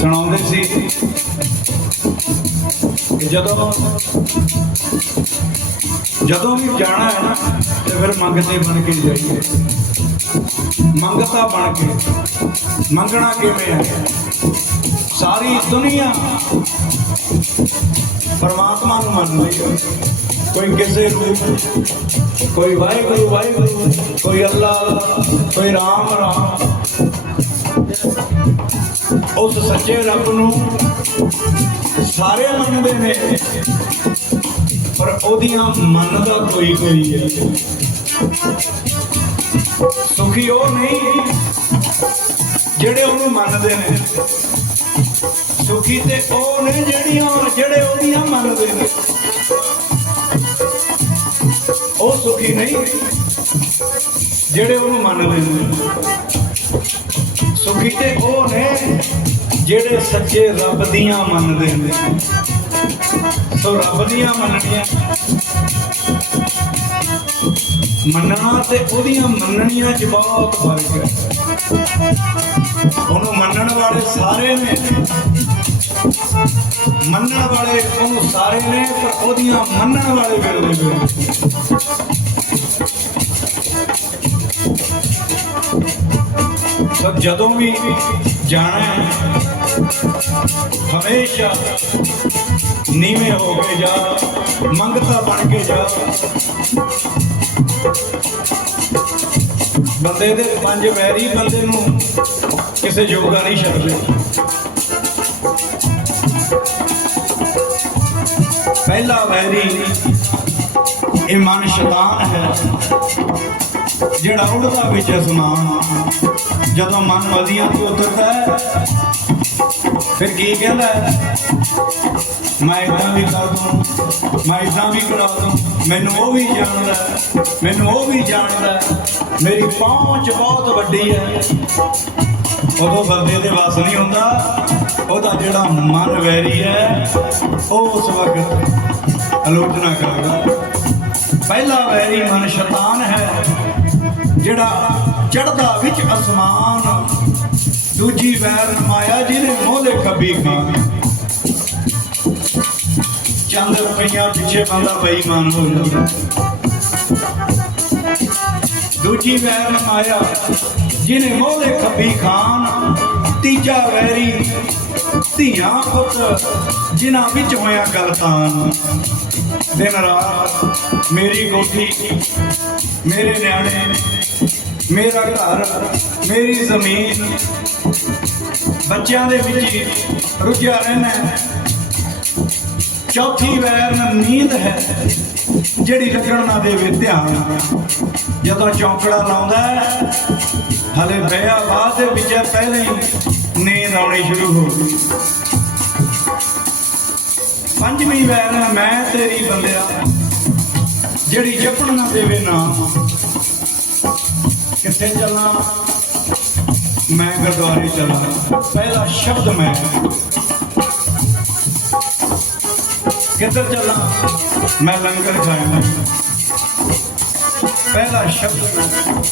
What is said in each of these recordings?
ਸੁਣਾਉਂਦੇ ਸੀ। ਕਿ ਜਦੋਂ ਜਦੋਂ ਵੀ ਜਾਣਾ ਹੈ ਨਾ ਤੇ ਫਿਰ ਮੰਗਤੇ ਬਣ ਕੇ ਜਾਈਏ। ਮੰਗਤਾ ਬਣ ਕੇ ਮੰਗਣਾ ਕਿਵੇਂ ਹੈ? ਸਾਰੀ ਦੁਨੀਆ ਪਰਮਾਤਮਾ ਨੂੰ ਮੰਨਦੀ ਹੈ। ਕੋਈ ਕਿਸੇ ਰੂਪ ਕੋਈ ਵਾਹਿਗੁਰੂ ਵਾਹਿਗੁਰੂ ਕੋਈ ਅੱਲਾ, ਕੋਈ ਰਾਮ ਰਾਮ। ਉਸ ਸੱਚੇ ਰੱਬ ਨੂੰ ਸਾਰੇ ਮੰਨਦੇ ਨੇ, ਪਰ ਉਹਦੀਆਂ ਮੰਨਦਾ ਕੋਈ ਕੋਈ ਹੈ। ਸੁਖੀ ਉਹ ਨਹੀਂ ਜਿਹੜੇ ਉਹਨੂੰ ਮੰਨਦੇ ਨੇ। ਸੁਖੀ ਤੇ ਉਹ ਨੇ ਜਿਹੜੀਆਂ, ਜਿਹੜੇ ਉਹਦੀਆਂ ਮੰਨਦੇ ਨੇ। ਉਹ ਸੁਖੀ ਨਹੀਂ, ਜਿਹੜੇ ਉਹਨੂੰ ਮੰਨਦੇ ਨੇ। ਸੁਖੀ ਤੇ ਉਹ ਨੇ ਜਿਹੜੇ ਸੱਚੇ ਰੱਬ ਦੀਆਂ ਮੰਨਦੇ ਨੇ। ਸੋ ਰੱਬ ਦੀਆਂ ਮੰਨਣੀਆਂ। ਮੰਨਣਾ ਤੇ ਉਹਦੀਆਂ ਮੰਨਣੀਆਂ 'ਚ ਬਹੁਤ ਫ਼ਰਕ ਹੈ ਉਹਨੂੰ ਮੰਨਣ ਵਾਲੇ ਸਾਰੇ ਨੇ। ਮੰਨਣ ਵਾਲੇ ਉਹ ਸਾਰੇ ਨੇ ਪਰ ਉਹਦੀਆਂ ਮੰਨਣ ਵਾਲੇ ਵਿਰਲੇ ਨੇ। ਸੋ ਜਦੋਂ ਵੀ ਜਾਣਾ ਹਮੇਸ਼ਾ ਨੀਵੇਂ ਹੋ ਕੇ ਜਾ, ਮੰਗਤਾ ਬਣ ਕੇ ਜਾ। ਬੰਦੇ ਦੇ ਪੰਜ ਵੈਰੀ ਬੰਦੇ ਨੂੰ ਕਿਸੇ ਯੋਗਾ ਨਹੀਂ ਛੱਡਦੇ। ਪਹਿਲਾ ਵੈਰੀ, ਇਹ ਮਨ ਸ਼ੈਤਾਨ ਹੈ। ਜਿਹੜਾ ਉੜਦਾ ਵਿੱਚ ਅਸਮਾਨ। ਜਦੋਂ ਮਨ ਨਦੀਆਂ ਤੋਂ ਉਤਰਦਾ ਹੈ, ਫਿਰ ਕੀ ਕਹਿੰਦਾ ਮੈਂ ਇਦਾਂ ਵੀ ਕਰ ਦੂੰ, ਮੈਂ ਇਦਾਂ ਵੀ ਕਰਾ ਦੂੰ, ਮੈਨੂੰ ਉਹ ਵੀ ਜਾਣਦਾ ਮੈਨੂੰ ਉਹ ਵੀ ਜਾਣਦਾ ਮੇਰੀ ਪਹੁੰਚ ਬਹੁਤ ਵੱਡੀ ਹੈ। ਉਦੋਂ ਬੰਦੇ ਦੇ ਵਸ ਨਹੀਂ ਹੁੰਦਾ, ਉਹਦਾ ਜਿਹੜਾ ਮਨ ਵੈਰੀ ਹੈ, ਉਹ ਉਸ ਵਕਤ ਆਲੋਚਨਾ ਕਰਦਾ ਪਹਿਲਾ ਵੈਰੀ ਮਨ ਸ਼ੈਤਾਨ ਜਿਹੜਾ ਚੜਦਾ ਵਿੱਚ ਅਸਮਾਨ, ਦੂਜੀ ਵੈਰ ਮਾਇਆ ਜਿਹਨੇ ਮੋਲੇ ਕਬੀ ਖਾਨ ਚੰਦ ਰੁਪਈਆ ਪਿੱਛੇ ਬੰਦਾ ਬੇਈਮਾਨ ਹੋ ਜਾਂਦਾ ਦੂਜੀ ਵੈਰ ਮਾਇਆ ਜਿਹਨੇ ਮੋਲੇ ਖੱਬੀ ਖਾਨ, ਤੀਜਾ ਵੈਰੀ ਧੀਆਂ ਪੁੱਤ, ਜਿਨ੍ਹਾਂ ਵਿੱਚ ਹੋਇਆ ਗਲਤਾਨ। ਦਿਨ ਰਾਤ ਮੇਰੀ ਕੋਠੀ, ਮੇਰੇ ਨਿਆਣੇ ਮੇਰਾ ਘਰ ਮੇਰੀ ਜ਼ਮੀਨ ਬੱਚਿਆਂ ਦੇ ਵਿੱਚ ਹੀ ਰੁੱਝਿਆ ਰਹਿਣਾ ਚੌਥੀ ਵੈਰ ਨੀਂਦ ਹੈ ਜਿਹੜੀ ਲੱਗਣ ਨਾ ਦੇਵੇ ਧਿਆਨ ਜਦੋਂ ਚੌਂਕੜਾ ਲਾਉਂਦਾ ਹੈ, ਹਲੇ ਬਿਆ ਬਾਅਦ ਦੇ ਵਿੱਚ ਪਹਿਲੇ ਹੀ ਨੀਂਦ ਆਉਣੀ ਸ਼ੁਰੂ ਹੋ ਗਈ। ਪੰਜਵੀਂ ਵੈਰ ਮੈਂ ਤੇਰੀ ਬੰਦਿਆ ਜਿਹੜੀ ਜਪਣ ਨਾ ਦੇਵੇ ਨਾਮ ਕਿੱਥੇ ਚੱਲਾਂ। ਮੈਂ ਗੁਰਦੁਆਰੇ ਚੱਲਾਂ। ਪਹਿਲਾ ਸ਼ਬਦ ਮੈਂ। ਕਿੱਧਰ ਚੱਲਾਂ? ਮੈਂ ਲੰਗਰ ਖਾਣਾ ਪਹਿਲਾ ਸ਼ਬਦ ਮੈਂ।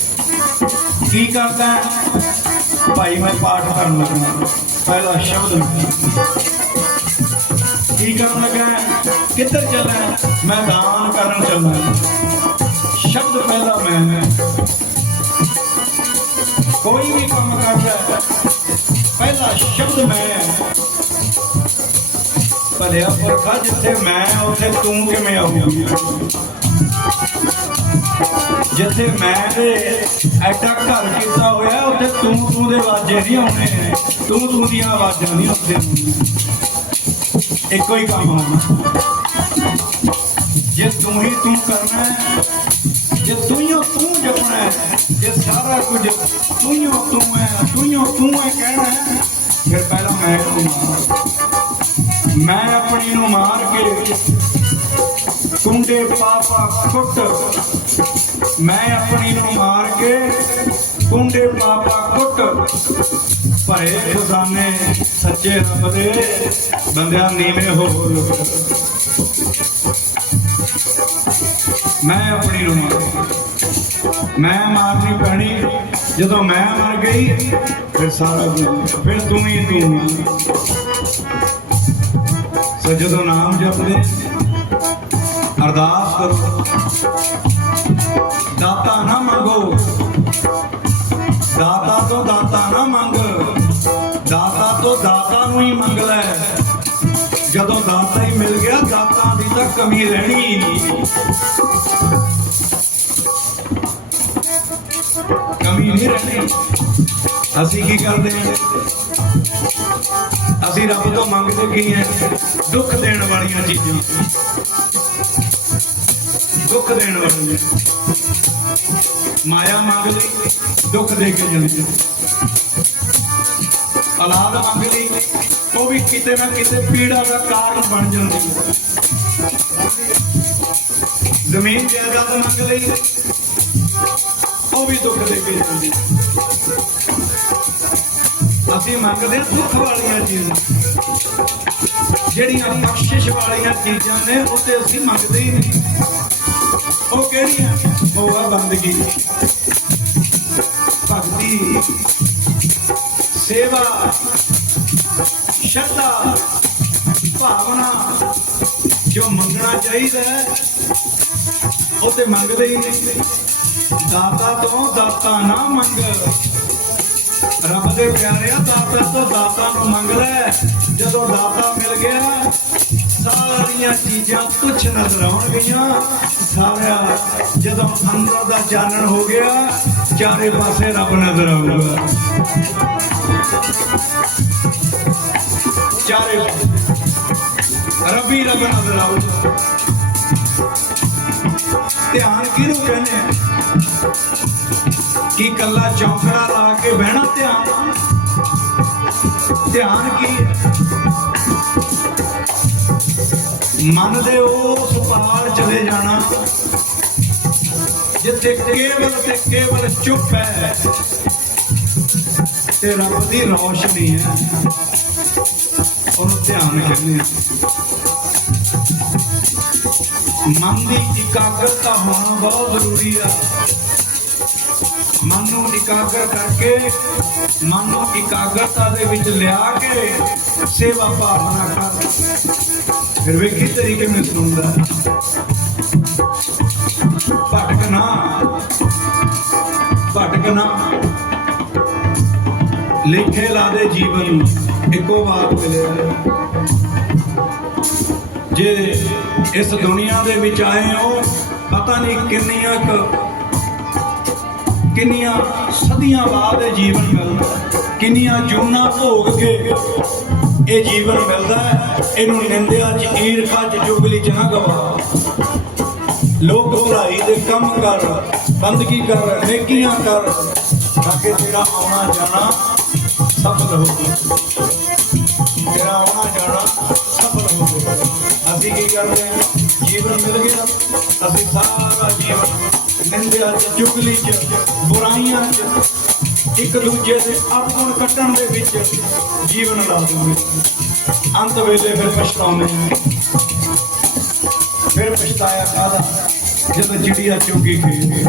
ਕੀ ਕਰਦਾ? ਭਾਈ, ਮੈਂ ਪਾਠ ਕਰਨ ਲੱਗਣਾ ਪਹਿਲਾ ਸ਼ਬਦ ਮੈਂ। ਕੀ ਕਰਨ ਲੱਗਾ? ਹੈ? ਕਿੱਧਰ ਚੱਲਾਂ? ਮੈਂ ਦਾਨ ਕਰਨ ਚੱਲਾਂ। ਸ਼ਬਦ ਪਹਿਲਾ ਮੈਂ। ਕੋਈ ਵੀ ਕੰਮ ਕਰਦਾ ਹੈ, ਪਹਿਲਾ ਸ਼ਬਦ ਮੈਂ ਭਲਿਆ ਪੁਰਖਾ ਜਿੱਥੇ ਮੈਂ ਉੱਥੇ ਤੂੰ ਕਿਵੇਂ ਆਉਂਗੀ ਜਿੱਥੇ ਮੈਂ ਦੇ ਐਡਾ ਘਰ ਕੀਤਾ ਹੋਇਆ ਉੱਥੇ ਤੂੰ ਤੂੰ ਦੇ ਆਵਾਜ਼ੇ ਨਹੀਂ ਆਉਣੇ। ਤੂੰ ਤੂੰ ਦੀਆਂ ਆਵਾਜ਼ਾਂ ਨਹੀਂ ਆਉਂਦੀਆਂ ਇੱਕੋ ਹੀ ਕੰਮ ਹੋਣਾ। ਜੇ ਤੂੰ ਹੀ ਤੂੰ ਕਰਨਾ ਹੈ ਕੁਝ ਤੂੰ ਤੂੰ ਹੈ ਤੂੰ ਤੂੰ ਹੈ ਕਹਿਣਾ ਫਿਰ ਪਹਿਲਾਂ ਮੈਂ ਨੂੰ ਮਾਰ ਮੈਂ ਆਪਣੀ ਨੂੰ ਮਾਰ ਕੇ ਕੁੰਡੇ ਪਾਪਾ ਕੁੱਟ ਮੈਂ ਆਪਣੀ ਨੂੰ ਮਾਰ ਕੇ ਕੁੰਡੇ ਪਾਪਾ ਕੁੱਟ ਭਰੇ ਖਜ਼ਾਨੇ ਸੱਚੇ ਰੱਬ ਦੇ ਬੰਦਿਆਂ ਨੀਵੇਂ ਹੋ ਮੈਂ ਆਪਣੀ ਨੂੰ ਮਾਰ ਮੈਂ ਮਾਰਨੀ ਪੈਣੀ ਜਦੋਂ ਮੈਂ ਮਰ ਗਈ, ਫਿਰ ਸਾਰਾ ਕੁਝ ਫਿਰ ਤੂੰ ਹੀ ਤੂੰ ਆ। ਜਦੋਂ ਨਾਮ ਜਪਦੇ ਅਰਦਾਸ ਕਰੋ। ਦਾਤਾ ਨਾ ਮੰਗੋ। ਦਾਤਾ ਤੋਂ ਦਾਤਾ ਨਾ ਮੰਗ। ਦਾਤਾ ਤੋਂ ਦਾਤਾ ਨੂੰ ਹੀ ਮੰਗ ਲੈ। ਜਦੋਂ ਦਾਤਾ ਹੀ ਮਿਲ ਗਿਆ, ਦਾਤਾ ਦੀ ਤਾਂ ਕਮੀ ਰਹਿਣੀ ਨਹੀਂ। ਕਮੀ ਨਹੀਂ ਰਹਿਣੀ ਅਸੀਂ ਕੀ ਕਰਦੇ ਹਾਂ? ਅਸੀਂ ਰੱਬ ਤੋਂ ਮੰਗਦੇ ਕੀ ਹੈ? ਦੁੱਖ ਦੇਣ ਵਾਲੀਆਂ ਚੀਜ਼ਾਂ। ਦੁੱਖ ਦੇਣ ਵਾਲੀਆਂ। ਮਾਇਆ ਮੰਗਦੀ, ਦੁੱਖ ਦੇ ਕੇ ਜਾਂਦੀ। ਔਲਾਦ ਮੰਗਦੀ, ਉਹ ਵੀ ਕਿਤੇ ਨਾ ਕਿਤੇ ਪੀੜਾ ਦਾ ਕਾਰਨ ਬਣ ਜਾਂਦੀ। ਜ਼ਮੀਨ ਜਾਇਦਾਦ ਮੰਗ ਲਈ ਉਹ ਵੀ ਦੁੱਖ ਦੇ ਕੇ ਜਾਂਦੀ ਅਸੀਂ ਮੰਗਦੇ ਹਾਂ ਦੁੱਖ ਵਾਲੀਆਂ ਚੀਜ਼ਾਂ। ਜਿਹੜੀਆਂ ਬਖਸ਼ਿਸ਼ ਵਾਲੀਆਂ ਚੀਜ਼ਾਂ ਨੇ, ਉਹ ਤੇ ਅਸੀਂ ਮੰਗਦੇ ਹੀ ਨਹੀਂ। ਉਹ ਕਿਹੜੀਆਂ? ਉਹ ਆ ਬੰਦਗੀ। ਭਗਤੀ। ਸੇਵਾ। ਸ਼ਰਧਾ। ਭਾਵਨਾ। ਜੋ ਮੰਗਣਾ ਚਾਹੀਦਾ ਉਹ ਤੇ ਮੰਗਦੇ ਹੀ ਨਹੀਂ। ਦਾਤਾ ਤੋਂ ਦਾਤਾ ਨਾ ਮੰਗ। ਰੱਬ ਦੇ ਪਿਆਰਿਆ ਦਾਤਾ ਤੋਂ ਦਾਤਾ ਨੂੰ ਮੰਗ ਲੈ। ਜਦੋਂ ਦਾਤਾ ਮਿਲ ਗਿਆ, ਸਾਰੀਆਂ ਚੀਜ਼ਾਂ ਕੁਛ ਨਜ਼ਰ ਆਉਣਗੀਆਂ। ਸਾਰਿਆ ਜਦੋਂ ਅੰਦਰ ਦਾ ਚਾਨਣ ਹੋ ਗਿਆ, ਚਾਰੇ ਪਾਸੇ ਰੱਬ ਨਜ਼ਰ ਆਊਗਾ। ਚਾਰੇ ਰੱਬੀ ਰੱਬ ਨਜ਼ਰ ਆਊਗਾ। ਧਿਆਨ ਕਿਹਨੂੰ ਕਹਿੰਦੇ ਕੀ ਕੱਲਾ ਚੌਂਕੜਾ ਲਾ ਕੇ ਬਹਿਣਾ ਧਿਆਨ? ਧਿਆਨ ਕੀ ਹੈ? ਮਨ ਦੇ ਉਸ ਪਾਰ ਚਲੇ ਜਾਣਾ, ਜਿੱਥੇ ਕੇਵਲ ਤੇ ਕੇਵਲ ਚੁੱਪ ਹੈ ਤੇ ਰੱਬ ਦੀ ਰੌਸ਼ਨੀ ਹੈ। ਉਹਨੂੰ ਧਿਆਨ ਕਹਿੰਦੇ ਆ। ਮਨ ਦੀ ਇਕਾਗਰਤਾ ਹੋਣਾ ਬਹੁਤ ਜ਼ਰੂਰੀ ਆ। ਮਨ ਨੂੰ ਇਕਾਗਰ ਕਰਕੇ, ਮਨ ਨੂੰ ਇਕਾਗਰਤਾ ਦੇ ਵਿੱਚ ਲਿਆ ਕੇ ਸੇਵਾ ਭਾਵਨਾ ਕਰ। ਫਿਰ ਵੇਖੀ ਤਰੀਕੇ ਨਾਲ ਸੁਣਦਾ ਭਟਕਣਾ ਭਟਕਣਾ ਲੇਖੇ ਲਾ ਦੇ ਜੀਵਨ ਨੂੰ, ਇੱਕੋ ਵਾਰ ਮਿਲਿਆ ਜੇ ਇਸ ਦੁਨੀਆ ਦੇ ਵਿੱਚ ਆਏ ਹੋ, ਪਤਾ ਨਹੀਂ ਕਿੰਨੀਆਂ ਕੁ ਕਿੰਨੀਆਂ ਸਦੀਆਂ ਬਾਅਦ ਇਹ ਜੀਵਨ ਮਿਲਦਾ ਕਿੰਨੀਆਂ ਜੂਨਾਂ ਭੋਗ ਕੇ ਇਹ ਜੀਵਨ ਮਿਲਦਾ ਹੈ। ਇਹਨੂੰ ਨਿੰਦਿਆ ਚ, ਈਰਖਾ ਚ ਚੁਗਲੀ ਚ ਨਾ ਗਵਾ। ਲੋਕ ਭਲਾਈ ਦੇ ਕੰਮ ਕਰ, ਬੰਦਗੀ ਕਰ, ਨੇਕੀਆਂ ਕਰ ਤਾਂ ਕਿ ਤੇਰਾ ਆਉਣਾ ਜਾਣਾ ਸਫਲ ਹੋਵੇ ਤੇਰਾ ਆਉਣਾ ਜਾਣਾ ਸਫਲ ਹੋਵੇ ਅਸੀਂ ਕੀ ਕਰਦੇ ਹਾਂ? ਜੀਵਨ ਮਿਲ ਗਿਆ। ਅਸੀਂ ਸਾਰਾ ਜੀਵਨ ਨਿੰਦਿਆ ਚ ਚੁਗਲੀ ਚ ਬੁਰਾਈਆਂ ਚ ਇੱਕ ਦੂਜੇ ਦੇ ਆਪਣ ਕੱਟਣ ਦੇ ਵਿੱਚ ਜੀਵਨ ਲਾ ਦਿੰਦੇ ਅੰਤ ਵੇਲੇ ਫਿਰ ਪਛਤਾਉਂਦੇ ਫਿਰ ਪਛਤਾਇਆ ਕਾਹਦਾ? ਜਦੋਂ ਚਿੜੀਆ ਚੁਗੀ ਗਈ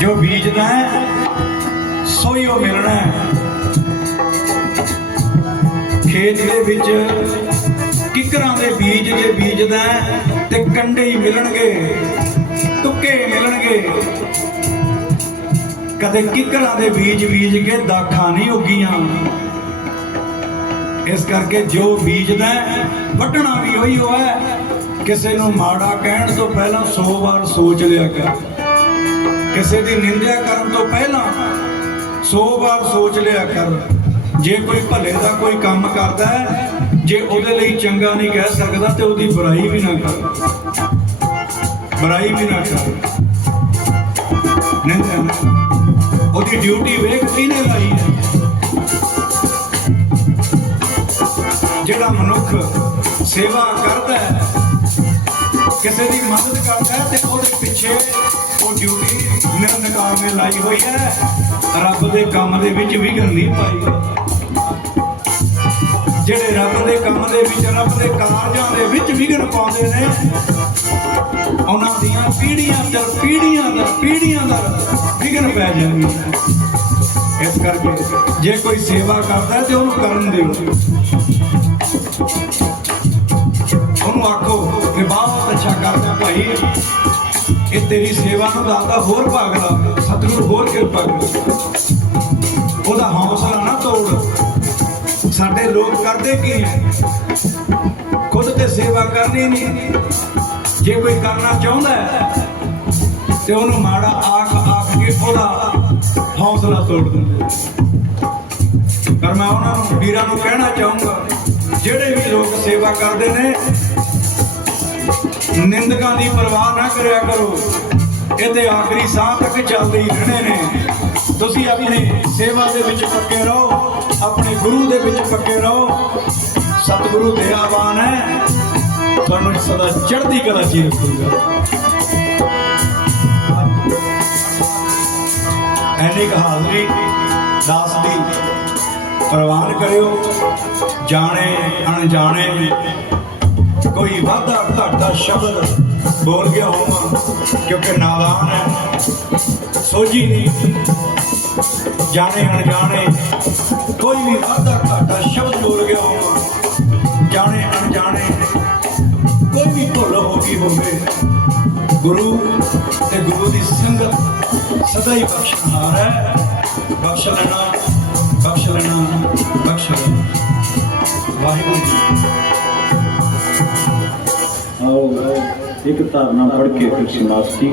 ਜੋ ਬੀਜਦਾ ਹੈ ਸੋਈ ਉਹ ਮਿਲਣਾ ਹੈ। ਖੇਤ ਦੇ ਵਿੱਚ ਕਿਕਰਾਂ ਦੇ ਬੀਜ ਜੇ ਬੀਜਦਾ ਹੈ, ਤੇ ਕੰਡੇ ਹੀ ਮਿਲਣਗੇ। ਤੁੱਕੇ ਮਿਲਣਗੇ। ਕਦੇ ਕਿਕਰਾਂ ਦੇ ਬੀਜ ਬੀਜ ਕੇ ਦਾਖਾਂ ਨਹੀਂ ਉੱਗੀਆਂ। ਇਸ ਕਰਕੇ ਜੋ ਬੀਜਦਾ ਵੱਢਣਾ ਵੀ ਉਹੀ ਹੋ। ਕਿਸੇ ਨੂੰ ਮਾੜਾ ਕਹਿਣ ਤੋਂ ਪਹਿਲਾਂ 100 ਵਾਰ ਸੋਚ ਲਿਆ ਕਰ। ਕਿਸੇ ਦੀ ਨਿੰਦਿਆ ਕਰਨ ਤੋਂ ਪਹਿਲਾਂ 100 ਵਾਰ ਸੋਚ ਲਿਆ ਕਰ। ਜੇ ਕੋਈ ਭਲੇ ਦਾ ਕੋਈ ਕੰਮ ਕਰਦਾ ਹੈ, ਜੇ ਉਹਦੇ ਲਈ ਚੰਗਾ ਨਹੀਂ ਕਹਿ ਸਕਦਾ ਤੇ ਉਹਦੀ ਬੁਰਾਈ ਵੀ ਨਾ ਕਰ। ਬੁਰਾਈ ਵੀ ਨਾ ਕਰ ਨਿੰਦਿਆ ਉਹਦੀ ਡਿਊਟੀ ਵੇਖ ਕਿਹਨੇ ਲਾਈ ਹੈ। ਜਿਹੜਾ ਮਨੁੱਖ ਸੇਵਾ ਕਰਦਾ ਹੈ, ਕਿਸੇ ਦੀ ਮਦਦ ਕਰਦਾ ਹੈ ਤੇ ਉਹਦੇ ਪਿੱਛੇ ਉਹ ਡਿਊਟੀ ਨਿਰਨਕਾਰ ਨੇ ਲਾਈ ਹੋਈ ਹੈ। ਰੱਬ ਦੇ ਕੰਮ ਦੇ ਵਿੱਚ ਵਿਗੜ ਨਹੀਂ ਪਾਈ। ਜਿਹੜੇ ਰੱਬ ਦੇ ਕੰਮ ਦੇ ਵਿੱਚ, ਰੱਬ ਦੇ ਕਾਰਜਾਂ ਦੇ ਵਿੱਚ ਵਿਗੜ ਪਾਉਂਦੇ ਨੇ ਉਹਨਾਂ ਦੀਆਂ ਪੀੜ੍ਹੀਆਂ ਦਰ ਪੀੜ੍ਹੀਆਂ ਦਰ, ਪੀੜ੍ਹੀਆਂ ਦਾ ਵਿਘਨ ਪੈ ਜਾਂਦੀ ਇਸ ਕਰਕੇ ਜੇ ਕੋਈ ਸੇਵਾ ਕਰਦਾ ਹੈ ਤੇ ਉਹਨੂੰ ਕਰਨ ਦਿਓ। ਉਹਨੂੰ ਆਖੋ ਕਿ ਬਹੁਤ ਅੱਛਾ ਕਰਦਾ ਭਾਈ। ਇਹ ਤੇਰੀ ਸੇਵਾ ਨੂੰ ਦਾਤਾ ਹੋਰ ਭਾਗ ਲਾ, ਸਤਿਗੁਰ ਹੋਰ ਕਿਰਪਾ ਕਰੋ। ਉਹਦਾ ਹੌਸਲਾ ਨਾ ਤੋੜ। ਸਾਡੇ ਲੋਕ ਕਰਦੇ ਕੀ ਖੁਦ ਤੇ ਸੇਵਾ ਕਰਨੀ ਨਹੀਂ। ਜੇ ਕੋਈ ਕਰਨਾ ਚਾਹੁੰਦਾ ਤੇ ਉਹਨੂੰ ਮਾੜਾ ਆਖ ਆਖ ਕੇ ਉਹਦਾ ਹੌਸਲਾ ਤੋੜ ਦਿੰਦੇ ਪਰ ਮੈਂ ਉਹਨਾਂ ਨੂੰ, ਵੀਰਾਂ ਨੂੰ ਕਹਿਣਾ ਚਾਹੂੰਗਾ, ਜਿਹੜੇ ਵੀ ਲੋਕ ਸੇਵਾ ਕਰਦੇ ਨੇ, ਨਿੰਦਕਾਂ ਦੀ ਪਰਵਾਹ ਨਾ ਕਰਿਆ ਕਰੋ। ਇਹ ਤੇ ਆਖਰੀ ਸਾਹ ਤੱਕ ਚੱਲਦੇ ਹੀ ਰਹਿਣੇ ਨੇ। ਤੁਸੀਂ ਆਪਣੀ ਸੇਵਾ ਦੇ ਵਿੱਚ ਪੱਕੇ ਰਹੋ, ਆਪਣੇ ਗੁਰੂ ਦੇ ਵਿੱਚ ਪੱਕੇ ਰਹੋ। ਸਤਿਗੁਰੂ ਦੇ ਆਵਾਨ ਹੈ। ਤੁਹਾਨੂੰ ਸਦਾ ਚੜ੍ਹਦੀ ਕਲਾ ਚ ਹੀ ਰੱਖੂਗਾ। ਐਨੀ ਕੁ ਹਾਜ਼ਰੀ ਦਾਸ ਦੀ ਪ੍ਰਵਾਨ ਕਰਿਓ, ਜਾਣੇ, ਅਣਜਾਣੇ, ਕੋਈ ਵਾਧਾ ਘਾਟਾ ਸ਼ਬਦ ਬੋਲ ਗਿਆ ਹੋਵਾਂ ਕਿਉਂਕਿ ਨਾਦਾਨ ਹੈ, ਸੋਝੀ ਨਹੀਂ। ਜਾਣੇ, ਅਣਜਾਣੇ, ਕੋਈ ਵੀ ਵਾਧਾ ਘਾਟਾ ਸ਼ਬਦ ਬੋਲ ਗਿਆ ਹੋਵਾਂ ਸਦਾ ਹੀ ਬਖਸ਼ਣਹਾਰ ਹੈ। ਬਖਸ਼ ਲੈਣਾ ਬਖਸ਼ ਲੈਣਾ ਬਖਸ਼ ਲੈਣਾ। ਵਾਹਿਗੁਰੂ ਜੀ। ਆਓ ਇੱਕ ਧਾਰਨਾ ਪੜ੍ਹ ਕੇ ਤੁਸੀਂ ਸਮਾਪਤੀ।